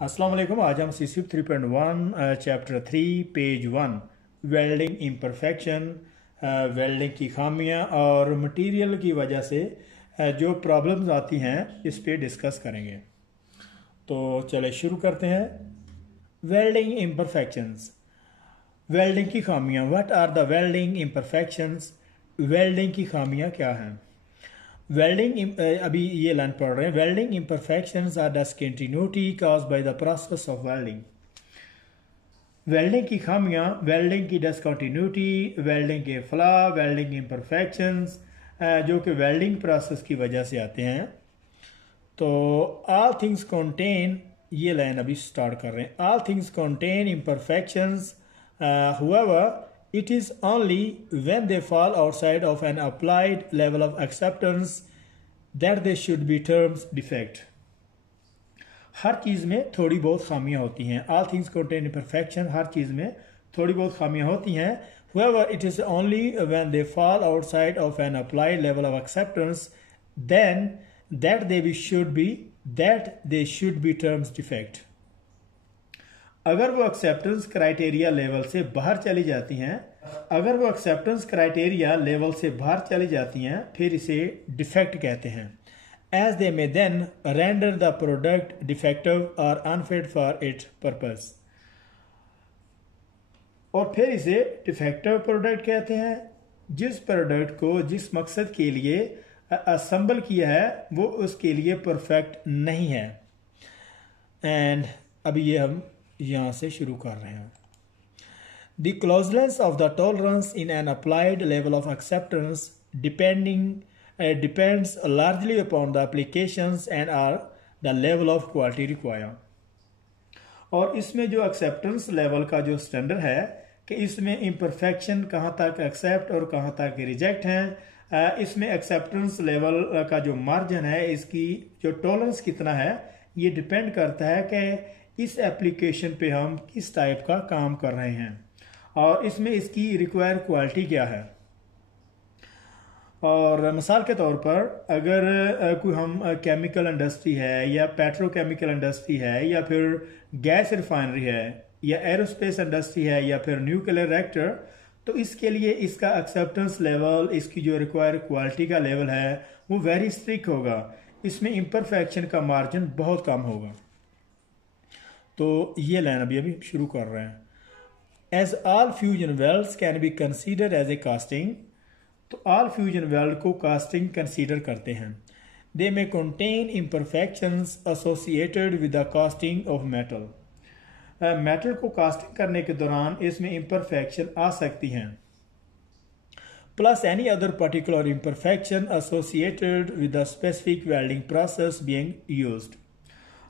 अस्सलाम वालेकुम। आज हम CCP 3.1 chapter 3 page 1 welding imperfection, welding की खामियां और मटेरियल की वजह से जो प्रॉब्लम्स आती हैं इस पे डिस्कस करेंगे। तो चले शुरू करते हैं। वेल्डिंग इम्परफेक्शंस, वेल्डिंग की खामियां। What are the welding imperfections? Welding की खामियां क्या हैं? वेल्डिंग, अभी ये लाइन पढ़ रहे हैं। Welding imperfections are discontinuity caused by the process of welding. Welding की खामियां, वेल्डिंग की डिसकंटिन्यूटी, वेल्डिंग के फ्लॉ, वेल्डिंग इम्परफेक्शंस जो कि वेल्डिंग प्रोसेस की वजह से आते हैं। तो ऑल थिंग्स कंटेन, ये लाइन अभी स्टार्ट कर रहे हैं। All things contain imperfections, however it is only when they fall outside of an applied level of acceptance that they should be termed defect. हर चीज़ में थोड़ी बहुत खामियां होती हैं। All things contain imperfection, हर चीज़ में थोड़ी बहुत खामियां होती हैं। However, it is only when they fall outside of an applied level of acceptance then that they should be termed defect. अगर वो एक्सेप्टेंस क्राइटेरिया लेवल से बाहर चली जाती हैं, अगर वो एक्सेप्टेंस क्राइटेरिया लेवल से बाहर चली जाती हैं, फिर इसे डिफेक्ट कहते हैं। As they may then render the product defective और अनफिट फॉर इट्स पर्पस। और फिर इसे डिफेक्टिव प्रोडक्ट कहते हैं जिस प्रोडक्ट को जिस मकसद के लिए असेंबल किया है वो उसके लिए परफेक्ट नहीं है। एंड अभी ये हम यहाँ से शुरू कर रहे हैं। The closeness of the tolerance in an applied level of acceptance depends largely upon the applications and are the level of quality required. और इसमें जो एक्सेप्टेंस लेवल का जो स्टैंडर्ड है कि इसमें इम्परफेक्शन कहाँ तक एक्सेप्ट और कहाँ तक रिजेक्ट हैं, इसमें एक्सेप्टेंस लेवल का जो मार्जिन है, इसकी जो टॉलरेंस कितना है, ये डिपेंड करता है कि इस एप्लीकेशन पे हम किस टाइप का काम कर रहे हैं और इसमें इसकी रिक्वायर्ड क्वालिटी क्या है। और मिसाल के तौर पर अगर कोई हम केमिकल इंडस्ट्री है या पेट्रोकेमिकल इंडस्ट्री है या फिर गैस रिफाइनरी है या एरोस्पेस इंडस्ट्री है या फिर न्यूक्लियर रिएक्टर, तो इसके लिए इसका एक्सेप्टेंस लेवल, इसकी जो रिक्वायर्ड क्वालिटी का लेवल है वो वेरी स्ट्रिक्ट होगा। इसमें इम्परफेक्शन का मार्जिन बहुत कम होगा। तो ये लाइन अभी शुरू कर रहे हैं। As all fusion welds can be consider as a casting, तो ऑल फ्यूजन वेल्ड को कास्टिंग कंसीडर करते हैं। They may contain imperfections associated with the casting of metal. Metal को कास्टिंग करने के दौरान इसमें इम्परफेक्शन आ सकती हैं, plus any other particular imperfection associated with the specific welding process being used.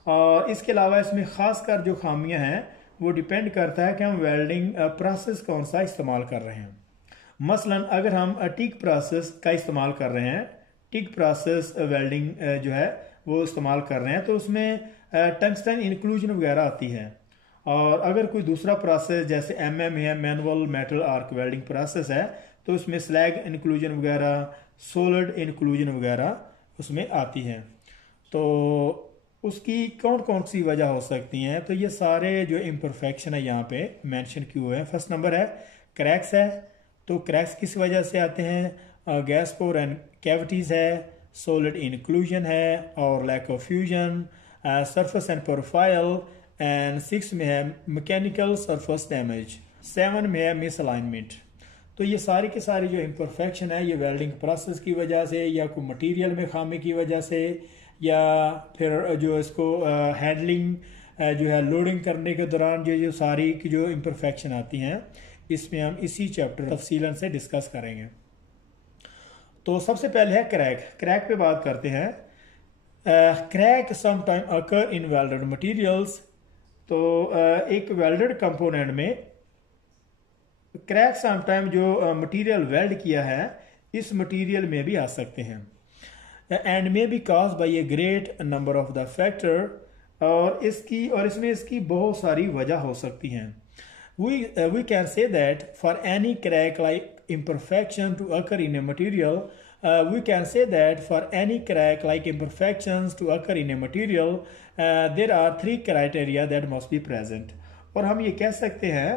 और इसके अलावा इसमें खासकर जो खामियां हैं वो डिपेंड करता है कि हम वेल्डिंग प्रोसेस कौन सा इस्तेमाल कर रहे हैं। मसलन अगर हम टिक प्रोसेस का इस्तेमाल कर रहे हैं, टिक प्रोसेस वेल्डिंग जो है वो इस्तेमाल कर रहे हैं, तो उसमें टंगस्टन इंक्लूजन वगैरह आती है। और अगर कोई दूसरा प्रोसेस जैसे MM है, manual metal arc welding process है, तो उसमें स्लैग इंक्लूजन वगैरह, सोलिड इंक्लूजन वगैरह उसमें आती है। तो उसकी कौन कौन सी वजह हो सकती हैं? तो ये सारे जो इम्परफेक्शन है यहाँ पे मेंशन किए हुए हैं। फर्स्ट नंबर है क्रैक्स है, तो क्रैक्स किस वजह से आते हैं? गैस पोर एंड कैविटीज़ है, सॉलिड इंक्लूजन है और lack of fusion, surface and profile. And 6 में है मैकेनिकल सरफेस डैमेज, 7 में है मिसअलाइनमेंट। तो ये सारी के सारी जो इम्परफेक्शन है ये वेल्डिंग प्रोसेस की वजह से या कोई मटीरियल में खामी की वजह से या फिर जो इसको हैंडलिंग जो है लोडिंग करने के दौरान जो सारी की जो इम्परफेक्शन आती हैं, इसमें हम इसी चैप्टर तफसीलन से डिस्कस करेंगे। तो सबसे पहले है क्रैक। क्रैक पे बात करते हैं। Crack sometime occur in welded materials, तो एक वेल्डेड कंपोनेंट में क्रैक समटाइम जो मटेरियल वेल्ड किया है इस मटेरियल में भी आ सकते हैं। And may be caused by a great number of the factor, और इसमें इसकी बहुत सारी वजह हो सकती हैं। We can say that for any crack like imperfection to occur in a material, we can say that for any crack like imperfections to occur in a material, there are 3 criteria that must be present. और हम ये कह सकते हैं,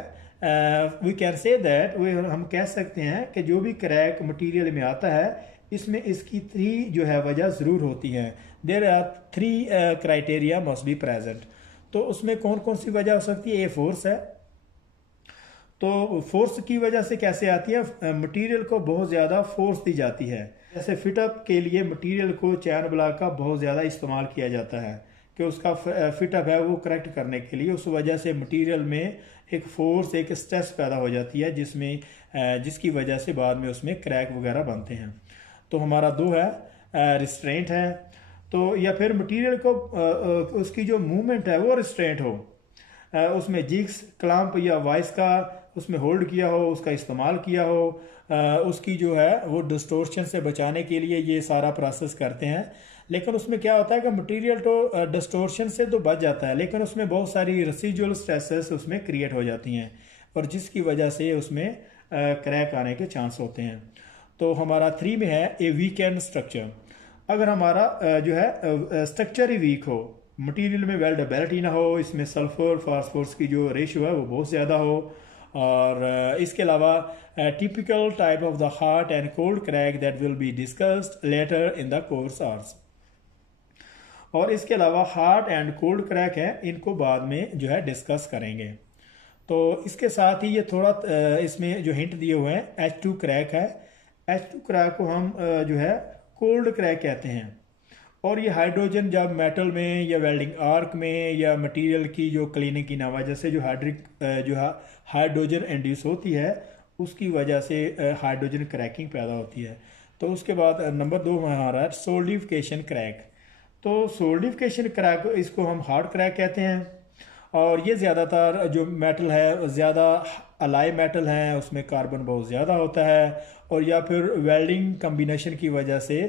we can say that, हम कह सकते हैं कि जो भी क्रैक मटेरियल में आता है इसमें इसकी 3 जो है वजह ज़रूर होती हैं. There are 3 criteria must be present. तो उसमें कौन कौन सी वजह हो सकती है? ये फोर्स है. तो फोर्स की वजह से कैसे आती है? मटेरियल को बहुत ज़्यादा फोर्स दी जाती है. जैसे फिटअप के लिए मटेरियल को चैन ब्लॉक का बहुत ज़्यादा इस्तेमाल किया जाता है कि उसका फिटअप है वो करेक्ट करने के लिए. उस वजह से मटेरियल में एक फोर्स, एक स्ट्रेस पैदा हो जाती है जिसकी वजह से बाद में उसमें क्रैक वगैरह बनते हैं. तो हमारा 2 है, रिस्ट्रेंट है. तो या फिर मटेरियल को उसकी जो मूवमेंट है वो रिस्ट्रेंट हो, उसमें जिग्स, क्लैंप या वाइस का उसमें होल्ड किया हो, उसका इस्तेमाल किया हो, उसकी जो है वो डिस्टोर्शन से बचाने के लिए ये सारा प्रोसेस करते हैं. लेकिन उसमें क्या होता है कि मटेरियल तो डिस्टोर्शन से तो बच जाता है, लेकिन उसमें बहुत सारी रेसिडुअल स्ट्रेसेस उसमें क्रिएट हो जाती हैं और जिसकी वजह से उसमें क्रैक आने के चांस होते हैं. तो हमारा 3 में है ए वीकेंड स्ट्रक्चर. अगर हमारा जो है स्ट्रक्चर ही वीक हो, मटेरियल में वेल्डेबिलिटी ना हो, इसमें सल्फर फास्फोरस की जो रेशियो है वो बहुत ज़्यादा हो, और इसके अलावा typical type of the hot and cold crack that will be discussed later in the course hours. और इसके अलावा हॉट एंड कोल्ड क्रैक है, इनको बाद में जो है डिस्कस करेंगे. तो इसके साथ ही ये थोड़ा इसमें जो हिंट दिए हुए हैं, H2 क्रैक है. H2 क्रैक को हम जो है कोल्ड क्रैक कहते हैं. और ये हाइड्रोजन जब मेटल में या वेल्डिंग आर्क में या मटेरियल की जो क्लीनिंग की वजह से जो हाइड्रोजन इंड्यूस होती है उसकी वजह से हाइड्रोजन क्रैकिंग पैदा होती है. तो उसके बाद नंबर 2 में हमारा सोल्डिफिकेशन क्रैक. तो सोल्डिफिकेशन क्रैक, इसको हम हार्ड क्रैक कहते हैं. और ये ज़्यादातर जो मेटल है ज़्यादा अलाई मेटल है, उसमें कार्बन बहुत ज़्यादा होता है, और या फिर वेल्डिंग कम्बिनेशन की वजह से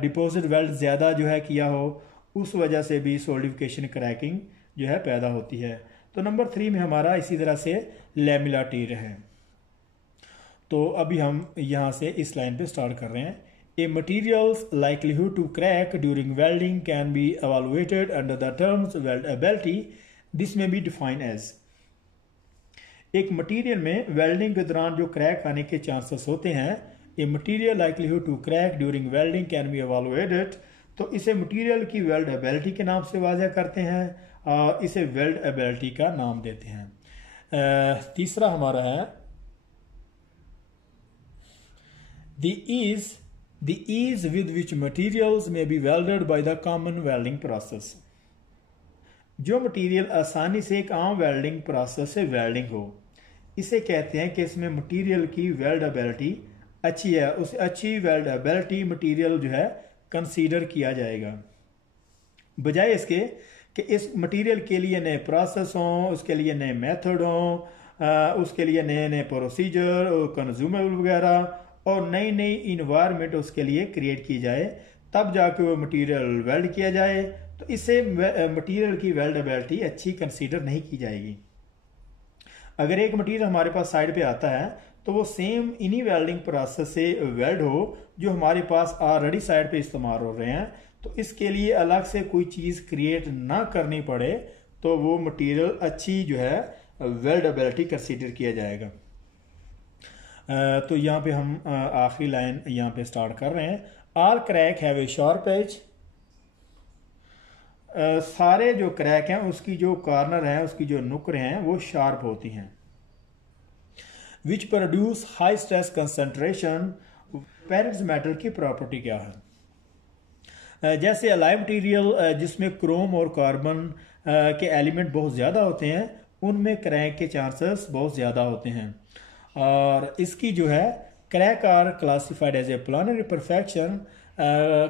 डिपॉजिट वेल्ड ज़्यादा जो है किया हो, उस वजह से भी सोल्डिफिकेशन क्रैकिंग जो है पैदा होती है. तो नंबर 3 में हमारा इसी तरह से लैमिला टीर है. तो अभी हम यहाँ से इस लाइन पे स्टार्ट कर रहे हैं. A material's likelihood to crack during welding can be evaluated under the terms weldability. This may be defined as. एक मटेरियल में वेल्डिंग के दौरान जो क्रैक आने के चांसेस होते हैं, a material likelihood to crack during welding can be evaluated. तो इसे मटेरियल की वेल्डेबिलिटी के नाम से वाज़ह करते हैं और इसे वेल्डेबिलिटी का नाम देते हैं. तीसरा हमारा है the ease with which materials may be welded by the common welding process. जो मटेरियल आसानी से एक आम वेल्डिंग प्रोसेस से वेल्डिंग हो, इसे कहते हैं कि इसमें मटेरियल की वेल्डेबिलिटी अच्छी है. उस अच्छी वेल्डेबिलिटी मटेरियल जो है कंसीडर किया जाएगा, बजाय इसके कि इस मटेरियल के लिए नए प्रोसेस हों, उसके लिए नए मेथड हों, उसके लिए नए नए प्रोसीजर और कंज्यूमेबल वगैरह और नई नई इन्वायरमेंट उसके लिए क्रिएट की जाए, तब जाके वो मटेरियल वेल्ड किया जाए. तो इससे मटेरियल की वेल्डेबिलिटी अच्छी कंसीडर नहीं की जाएगी. अगर एक मटेरियल हमारे पास साइड पे आता है तो वो सेम इन्हीं वेल्डिंग प्रोसेस से वेल्ड हो जो हमारे पास ऑलरेडी साइड पे इस्तेमाल हो रहे हैं. तो इसके लिए अलग से कोई चीज़ क्रिएट ना करनी पड़े, तो वो मटेरियल अच्छी जो है वेल्डेबिलिटी कंसीडर किया जाएगा. तो यहाँ पे हम आखिरी लाइन यहाँ पे स्टार्ट कर रहे हैं. All crack have a sharp edge. सारे जो क्रैक हैं उसकी जो कॉर्नर हैं, उसकी जो नुक्करें हैं वो शार्प होती हैं. Which produce high stress concentration. पेरिक्स मेटल की प्रॉपर्टी क्या है? जैसे अलाई मटीरियल जिसमें क्रोम और कार्बन के एलिमेंट बहुत ज़्यादा होते हैं, उनमें क्रैक के चांसेस बहुत ज़्यादा होते हैं. और इसकी जो है crack are classified as a planar imperfection.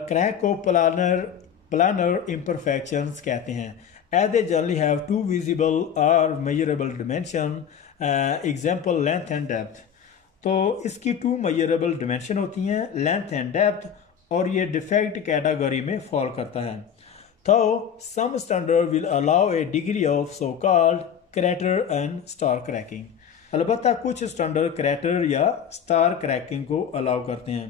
Crack को प्लानर इम्परफेक्शंस कहते हैं. As they generally have 2 visible और measurable dimension. Example length and depth. तो इसकी 2 मेजरेबल डिमेंशन होती हैं, लेंथ एंड डेप्थ, और ये डिफेक्ट कैटेगरी में फॉल करता है. तो some standard will allow a degree of so called crater and star cracking. अलबत्ता कुछ स्टैंडर्ड क्रैटर या स्टार क्रैकिंग को अलाउ करते हैं.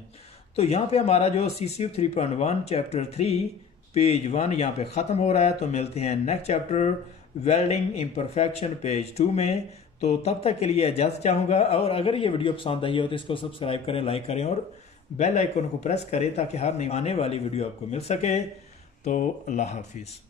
तो यहाँ पे हमारा जो CCU 3.1 चैप्टर 3 पेज 1 यहाँ पे ख़त्म हो रहा है। तो मिलते हैं next chapter welding imperfection page 2 में। तो तब तक के लिए इजाज़त चाहूँगा, और अगर ये वीडियो पसंद आई हो तो इसको सब्सक्राइब करें, लाइक करें और बेल आइकन को प्रेस करें ताकि हर नई आने वाली वीडियो आपको मिल सके। तो अल्लाह हाफिज़।